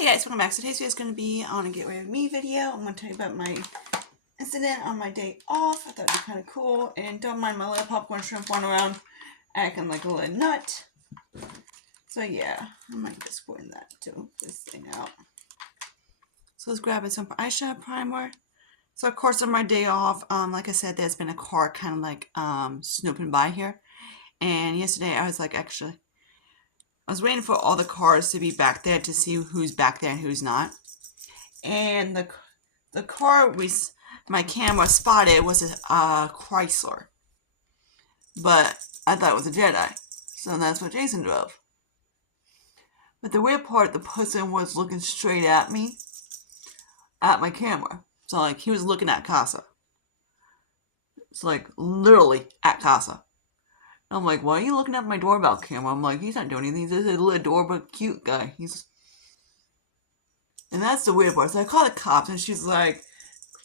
Hey guys, welcome back. So today's video is going to be on a Get Ready With Me video. I'm going to tell you about my incident on my day off. I thought it'd be kind of cool. And don't mind my little popcorn shrimp running around acting like a little nut. So yeah, I might just put that to put this thing out. So let's grab some eyeshadow primer. So of course on my day off, like I said, there's been a car kind of like snooping by here. And yesterday I was like, actually, I was waiting for all the cars to be back there to see who's back there and who's not. And the car my camera spotted was a Chrysler. But I thought it was a Jedi. So that's what Jason drove. But the weird part, the person was looking straight at me, at my camera. So like he was looking at Casa. It's like literally at Casa. I'm like, why are you looking at my doorbell camera? I'm like, he's not doing anything. He's just a little adorable, cute guy. And that's the weird part. So I called the cops, and she's like,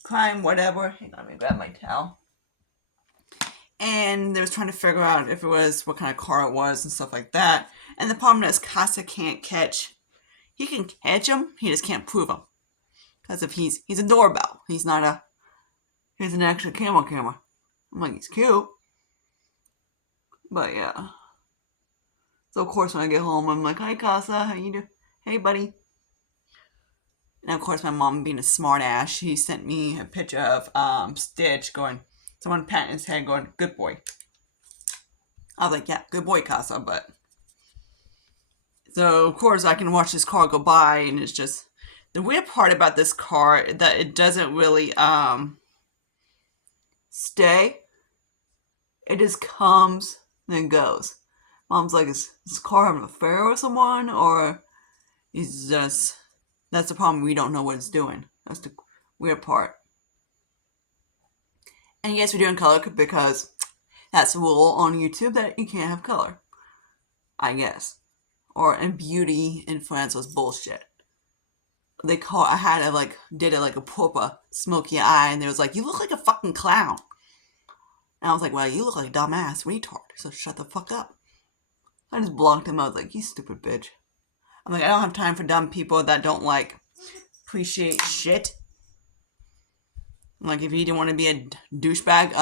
crying, whatever. Hang on, let me grab my towel. And they was trying to figure out if it was, what kind of car it was and stuff like that. And the problem is Casa can't catch. He can catch him, he just can't prove him. Because if he's a doorbell. He's an actual camera. I'm like, he's cute. But yeah. So of course when I get home, I'm like, hi Casa, how you doing? Hey buddy. And of course my mom, being a smart ass, she sent me a picture of Stitch going, someone patting his head going, good boy. I was like, yeah, good boy Casa, but. So of course I can watch this car go by, and it's just, the weird part about this car that it doesn't really stay. It just comes then goes. Mom's like, is this car having an affair with someone, or is just, that's the problem, we don't know what it's doing. That's the weird part. And yes, we're doing color because that's the rule on YouTube that you can't have color, I guess. And beauty in France was bullshit. Did it like a proper smoky eye, and they was like, you look like a fucking clown. And I was like, well, you look like a dumbass retard, so shut the fuck up. I just blocked him. I was like, you stupid bitch. I'm like, I don't have time for dumb people that don't like appreciate shit. Like, if you didn't want to be a douchebag,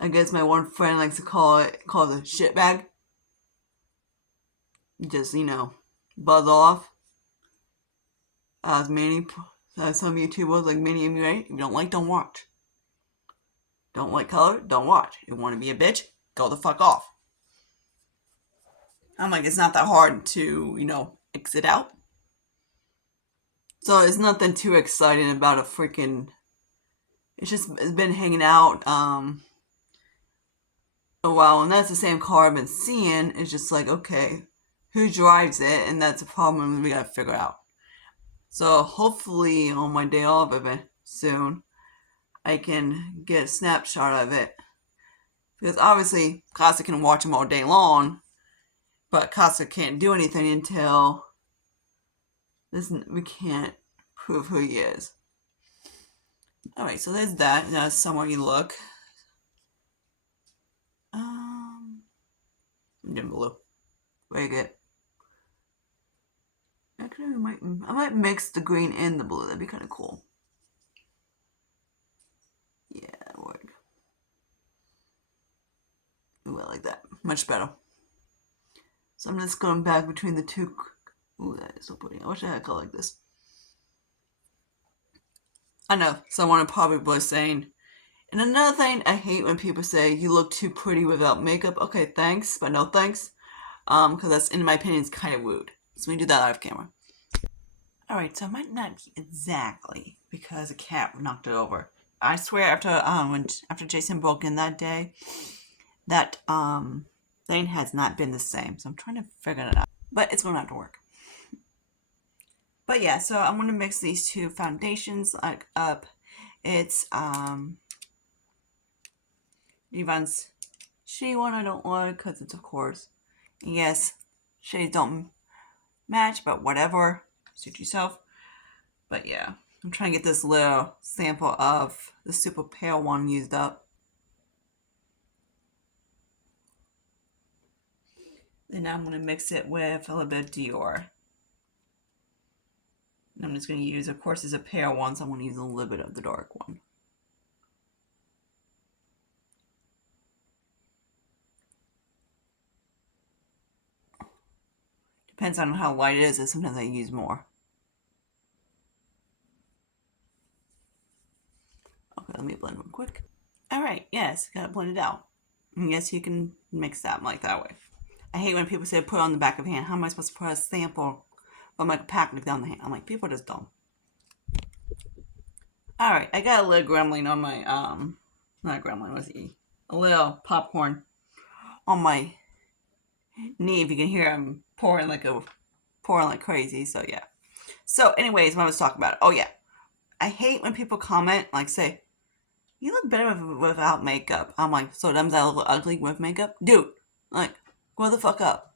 I guess my one friend likes to call it a shitbag. Just, buzz off. As some YouTubers like many of you, right? If you don't like, don't watch. Don't like color, don't watch. If you want to be a bitch, go the fuck off. I'm like, it's not that hard to, exit out. So it's nothing too exciting about a freaking. It's been hanging out a while, and that's the same car I've been seeing. It's just like, okay, who drives it? And that's a problem we gotta figure out. So hopefully on my day off of it soon, I can get a snapshot of it. Because obviously Casa can watch him all day long, but Casa can't do anything until we can't prove who he is. Alright, so there's that. That's somewhere you look. Dim blue. Very good. Actually, I might mix the green and the blue. That'd be kind of cool. Yeah, that would. Ooh, I like that. Much better. So I'm just going back between the two. Ooh, that is so pretty. I wish I had a color like this. I know, someone probably was saying. And another thing, I hate when people say, you look too pretty without makeup. Okay, thanks, but no thanks. Because that's, in my opinion, is kind of rude. So we do that out of camera. Alright, so it might not be exactly because a cat knocked it over. I swear after Jason broke in that day, that thing has not been the same. So I'm trying to figure it out. But it's going to have to work. But yeah, so I'm going to mix these two foundations up. It's Yvonne's shade one I don't like because it's, of course, yes, shades don't match, but whatever, suit yourself. But yeah, I'm trying to get this little sample of the super pale one used up. Then I'm going to mix it with a little bit of Dior. And I'm just going to use, of course, it's a pale one, so I'm going to use a little bit of the dark one. Depends on how light it is, and sometimes I use more. Okay, let me blend one quick. Alright, yes, got it blended out. And yes, you can mix that like that way. I hate when people say put it on the back of the hand. How am I supposed to put a sample from like a pack down the hand? I'm like, people are just dumb. Alright, I got a little gremlin on my, not gremlin, what's he? A little popcorn on my knee. If you can hear him pouring like crazy, so yeah. So anyways, what I was talking about, oh yeah. I hate when people comment, like say, you look better without makeup. I'm like, so does I look ugly with makeup? Dude, like, grow the fuck up.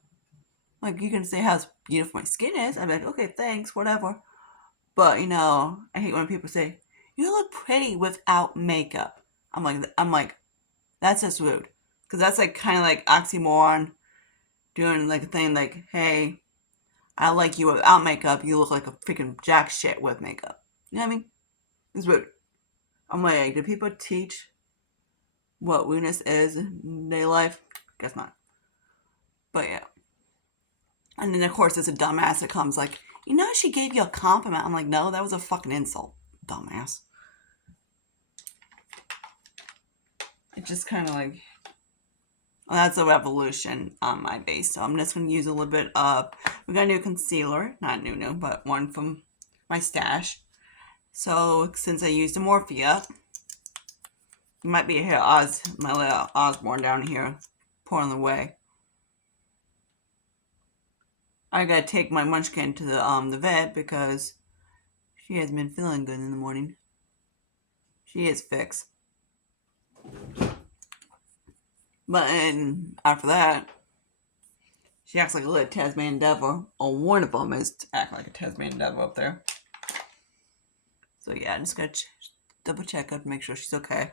Like, you can say how beautiful my skin is. I'm like, okay, thanks, whatever. But, you know, I hate when people say, you look pretty without makeup. I'm like, that's just rude. Because that's like kind of like oxymoron doing like a thing like, hey, I like you without makeup. You look like a freaking jack shit with makeup. You know what I mean? It's rude. I'm like, do people teach what rudeness is in their life? Guess not. But yeah. And then of course there's a dumbass that comes like, you know, she gave you a compliment. I'm like, no, that was a fucking insult, dumbass. It just kind of like, well, that's a revolution on my base. So I'm just going to use a little bit of, we got a new concealer, not new, but one from my stash. So since I used the Morphia, you might be here, my little Osborne down here, pouring away. I gotta take my munchkin to the vet because she hasn't been feeling good in the morning. She is fixed. But and after that, she acts like a little Tasmanian devil. Or one of them is to act like a Tasmanian devil up there. So yeah, I'm just gonna double check her to make sure she's okay.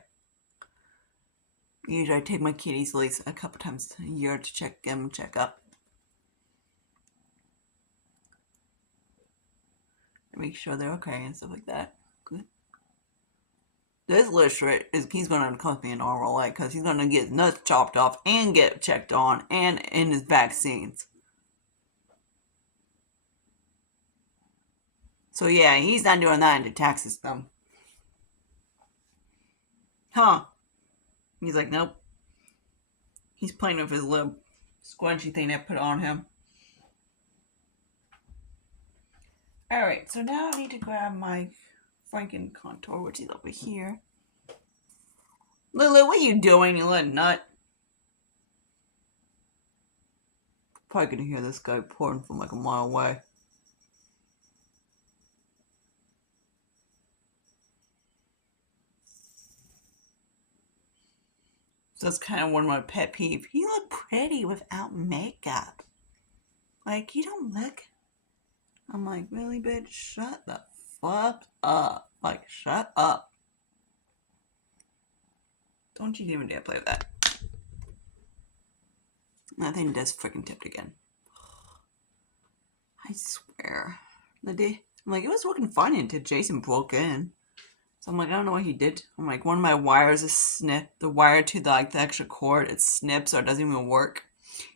Usually I take my kitties at least a couple times a year to check up. Make sure they're okay and stuff like that. Good. This little shit he's gonna cost me an arm roll because he's gonna get his nuts chopped off and get checked on and in his vaccines. So yeah, he's not doing that in the tax system. Huh. He's like, nope. He's playing with his little squunchy thing I put on him. Alright, so now I need to grab my Franken contour, which is over here. Lulu, what are you doing, you little nut? Probably gonna hear this guy pouring from like a mile away. So that's kind of one of my pet peeves. You look pretty without makeup. Like, you don't look... I'm like, really, bitch? Shut the fuck up. Like, shut up. Don't you even dare play with that. That thing does freaking tipped again. I swear. I'm like, it was working fine until Jason broke in. So I'm like, I don't know what he did. I'm like, one of my wires is snipped. The wire to the extra cord, it snips or it doesn't even work.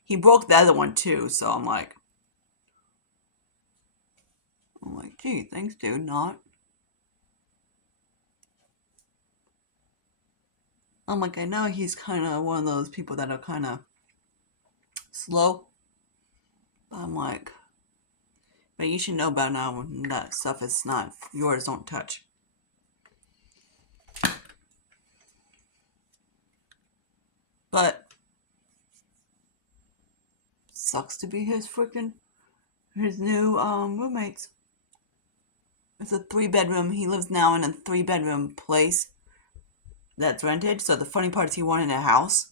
He broke the other one too, so I'm like, gee, thanks, dude, not. I'm like, I know he's kind of one of those people that are kind of slow. But I'm like, but you should know about now when that stuff is not yours, don't touch. But sucks to be his new roommates. It's a 3-bedroom. He lives now in a 3-bedroom place that's rented. So the funny part is he wanted a house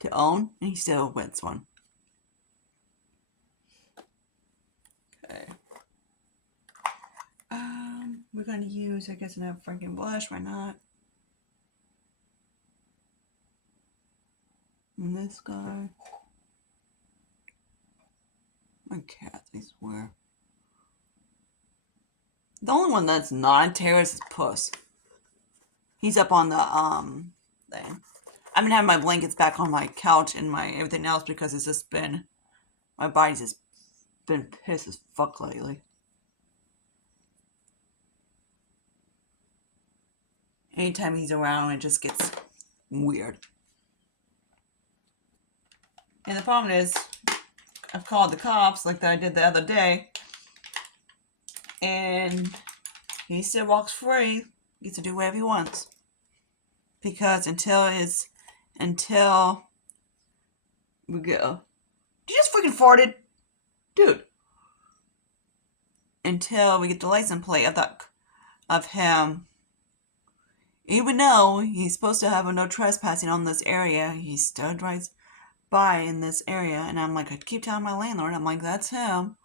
to own, and he still rents one. Okay. We're gonna use, I guess, another Franken blush. Why not? And this guy. My cat, I swear. The only one that's not a terrorist is Puss. He's up on the thing. I've been having my blankets back on my couch and my everything else because it's just been, my body's just been pissed as fuck lately. Anytime he's around, it just gets weird. And the problem is, I've called the cops like that I did the other day, and he still walks free. He gets to do whatever he wants. Because until we go, you just freaking farted, dude. Until we get the license plate of him, even though he's supposed to have a no trespassing on this area, he still drives by in this area. And I'm like, I keep telling my landlord, I'm like, that's him.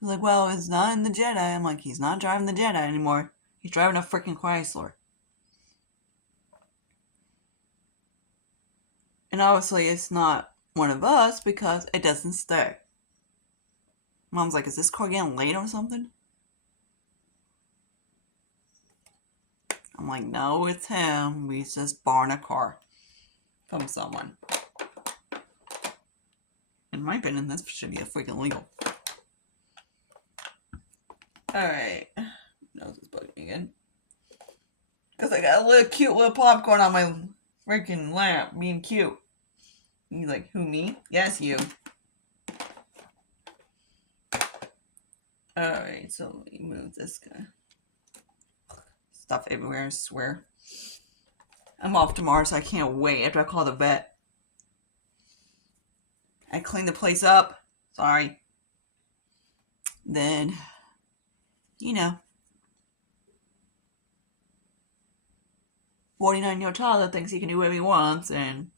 He's like, well, it's not in the Jedi. I'm like, he's not driving the Jedi anymore. He's driving a freaking Chrysler. And obviously it's not one of us because it doesn't stay. Mom's like, is this car getting late or something? I'm like, no, it's him. We just borrowed a car from someone. In my opinion, that should be freaking legal. Alright. Nose is bugging me again. Because I got a little cute little popcorn on my freaking lap, being cute. He's like, who, me? Yes, you. Alright, so let me move this guy. Stuff everywhere, I swear. I'm off tomorrow, so I can't wait after I call the vet. I clean the place up. Sorry. Then, 49-year-old toddler thinks he can do whatever he wants, and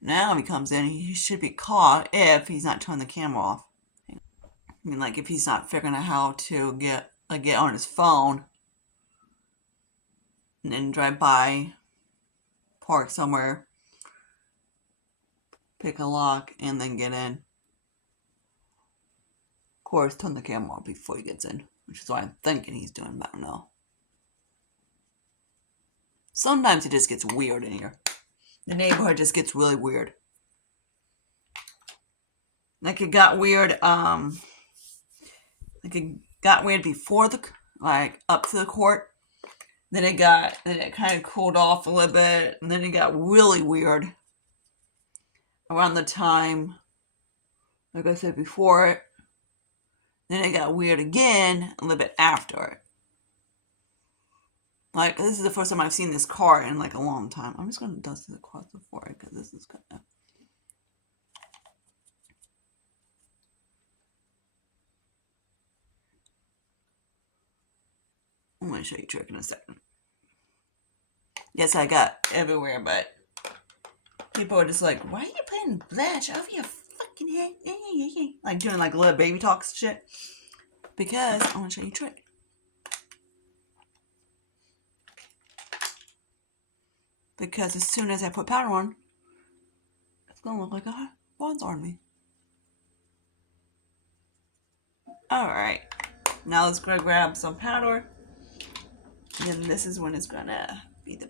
now if he comes in, he should be caught if he's not turning the camera off. I mean, like, if he's not figuring out how to get on his phone and then drive by, park somewhere, pick a lock, and then get in. Of course, turn the camera off before he gets in, which is what I'm thinking he's doing, but I don't know. Sometimes it just gets weird in here. The neighborhood just gets really weird. Like it got weird, before up to the court. Then it kind of cooled off a little bit, and then it got really weird around the time, like I said before it. Then it got weird again a little bit after it. Like, this is the first time I've seen this car in like a long time. I'm just going to dust it across the forehead because this is kind of... I'm going to show you a trick in a second. Yes, I got everywhere, but people are just like, why are you putting blush over your fucking head? Like doing like little baby talks shit. Because I want to show you a trick. Because as soon as I put powder on, it's going to look like a bronze on me. Alright. Now let's go grab some powder. And this is when it's going to be the...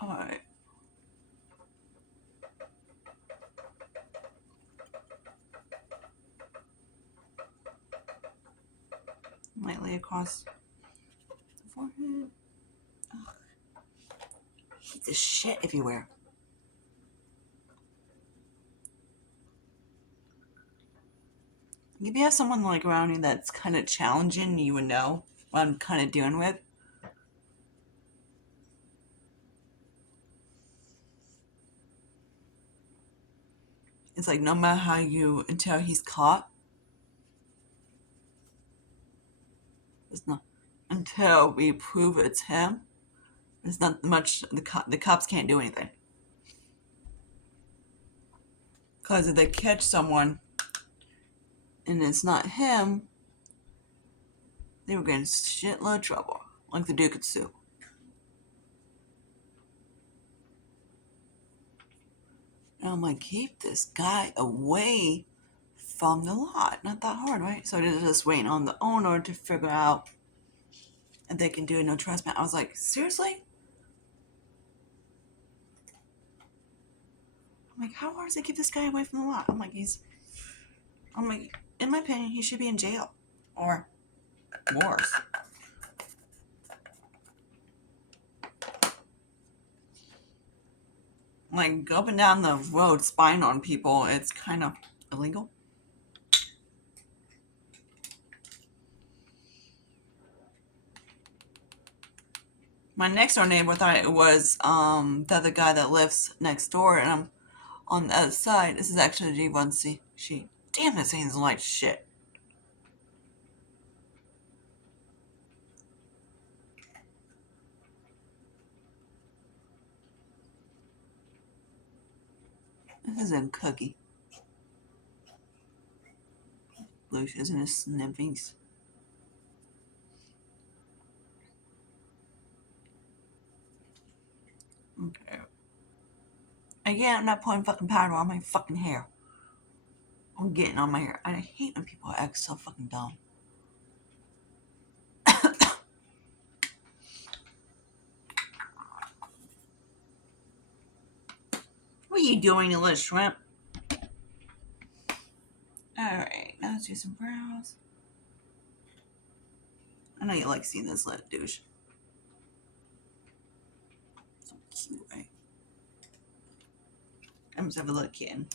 Alright. Lightly across the forehead. Ugh. I hate this shit everywhere. If you have someone like around you that's kind of challenging, you would know what I'm kind of dealing with. It's like no matter how until he's caught, it's not, until we prove it's him, there's not much, the cops can't do anything. Because if they catch someone and it's not him, they were getting shitload of trouble. Like the Duke could sue. And I'm like, keep this guy away from the lot. Not that hard, right? So they're just waiting on the owner to figure out if they can do a no trespass. I was like, seriously? I'm like, how hard is it to keep this guy away from the lot? I'm like, in my opinion, he should be in jail. Or worse. Like, up and down the road spying on people, it's kind of illegal. My next door neighbor thought it was the other guy that lives next door, and I'm on the other side. This is actually the G1C sheet. Damn, this thing's like shit. This is a cookie. Lucius and his sniffies. Okay. Again, I'm not putting fucking powder on my fucking hair. I'm getting on my hair. I hate when people act so fucking dumb. What are you doing, you little shrimp? Alright, now let's do some brows. I know you like seeing this little douche. So cute, right? I must have a little kitten.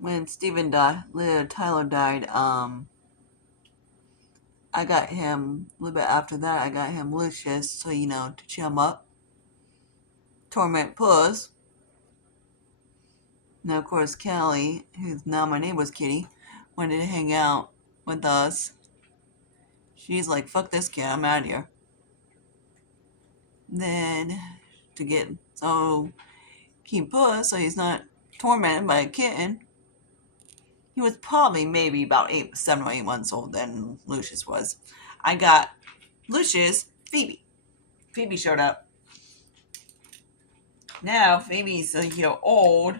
When Steven died, little Tyler died, I got him, a little bit after that, I got him Lucius, so, to cheer him up. Torment Puss. Now, of course, Callie, who's now my neighbor's kitty, wanted to hang out with us. She's like, fuck this kid, I'm out of here. Then, keep Puss, so he's not tormented by a kitten. He was probably maybe about 7 or 8 months old than Lucius was. I got Lucius, Phoebe. Phoebe showed up. Now, Phoebe's old,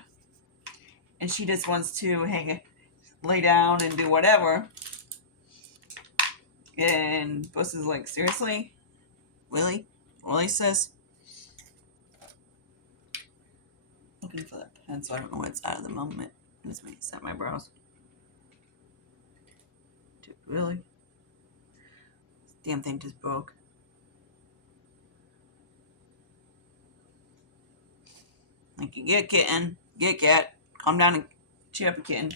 and she just wants to lay down and do whatever. And Puss is like, seriously? Really? Really, sis? Looking for that pencil. I don't know what's out at the moment. Let's set my brows. Dude, really? This damn thing just broke. Like, you get a kitten, get a cat, calm down and cheer up a kitten.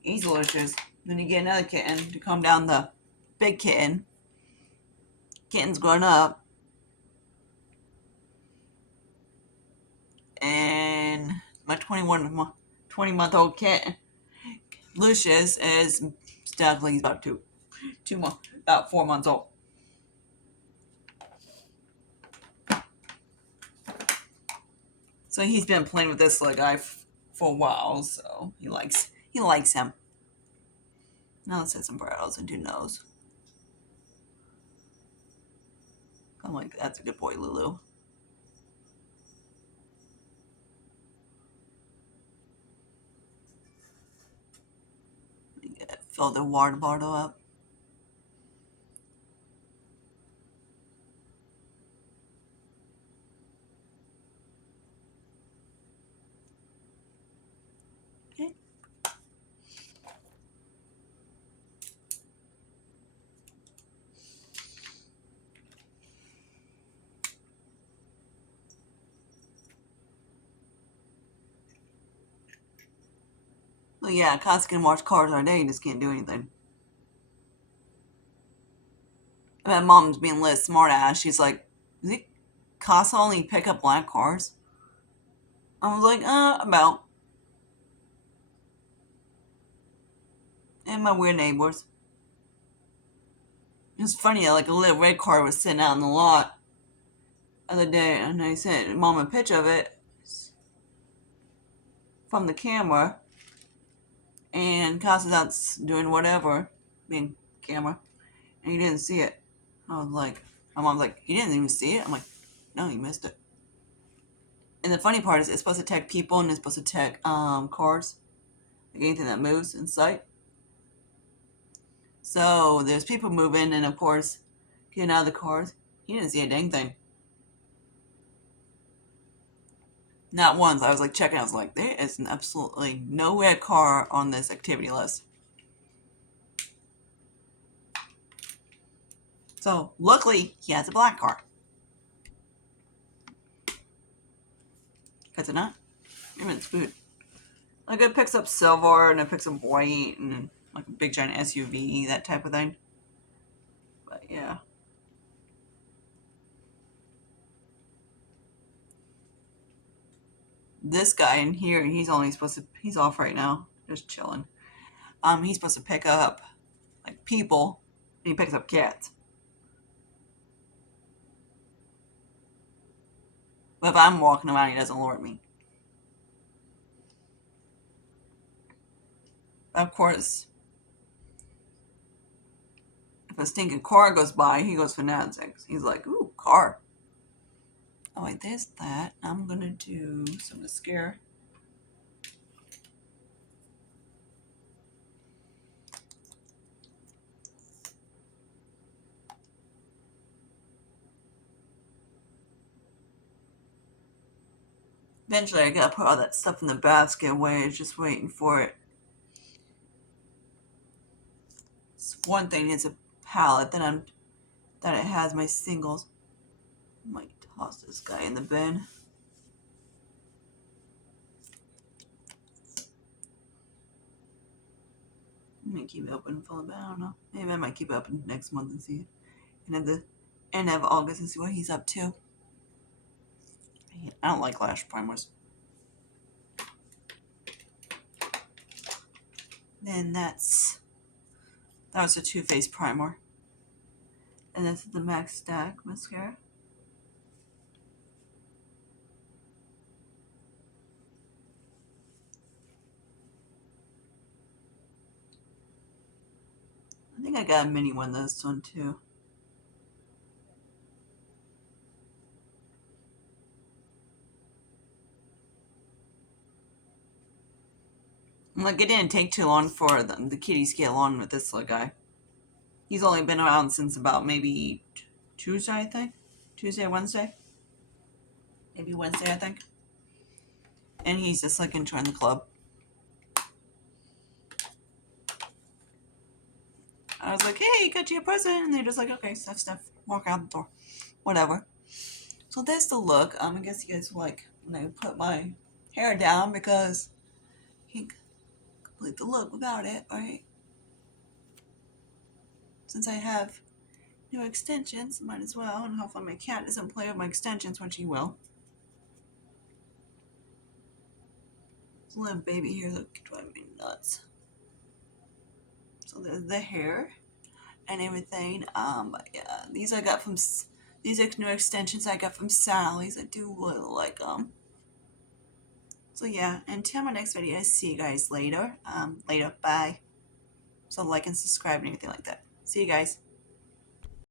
He's delicious. Then you get another kitten to calm down the big kitten. Kitten's grown up. And my 20-month-old kitten, Lucius, is definitely about 2 months, about 4 months old. So he's been playing with this little guy for a while, so he likes him. Now let's set some brows and do nose. I'm like, that's a good boy, Lulu. Fill the water bottle up. Okay. Well, yeah, cops can watch cars all day, you just can't do anything. My mom's being a little smart ass. She's like, does it cost only pick up black cars? I was like, about. And my weird neighbors. It was funny, like a little red car was sitting out in the lot. other day, and I sent Mom a picture of it from the camera, and Casa's out doing whatever, being camera, and he didn't see it. I was like, my mom's like, he didn't even see it? I'm like, no, he missed it. And the funny part is it's supposed to tag people and it's supposed to tag cars, like anything that moves in sight. So there's people moving, and of course, getting out of the cars. He didn't see a dang thing. Not once. I was like checking. I was like, there is absolutely no red car on this activity list. So luckily, he has a black car. Because if not, you're in food. Like it picks up silver and it picks up white and like a big giant SUV, that type of thing. But yeah. This guy in here, he's off right now, just chilling. He's supposed to pick up like people, and he picks up cats. But if I'm walking around, he doesn't alert me. Of course, if a stinking car goes by, he goes fanatics. He's like, ooh, car. Oh wait, there's that. I'm gonna do some mascara. Eventually, I gotta put all that stuff in the basket away. It's just waiting for it. It's one thing is a palette that it has my singles. I might toss this guy in the bin. I might keep it open for a bit. I don't know. Maybe I might keep it open next month and see. And at the end of August and see what he's up to. I don't like lash primers. Then that was a Too Faced primer. And this is the Max Stack mascara. I think I got a mini one this one too. Like it didn't take too long for the kitties to get along with this little guy. He's only been around since about maybe Tuesday, I think. Tuesday, Wednesday. Maybe Wednesday, I think. And he's just like enjoying the club. I was like, hey, got you a present. And they're just like, okay, stuff, walk out the door. Whatever. So there's the look. I guess you guys like when I put my hair down because you can't complete the look without it, right? Since I have new extensions, might as well. And hopefully my cat doesn't play with my extensions, which he will. This little baby here, look, driving me nuts. So there's the hair and everything. Yeah, these I got from these new extensions I got from Sally's. I do really like them. So yeah, until my next video, I see you guys later. Later, bye. So like and subscribe and everything like that. See you guys.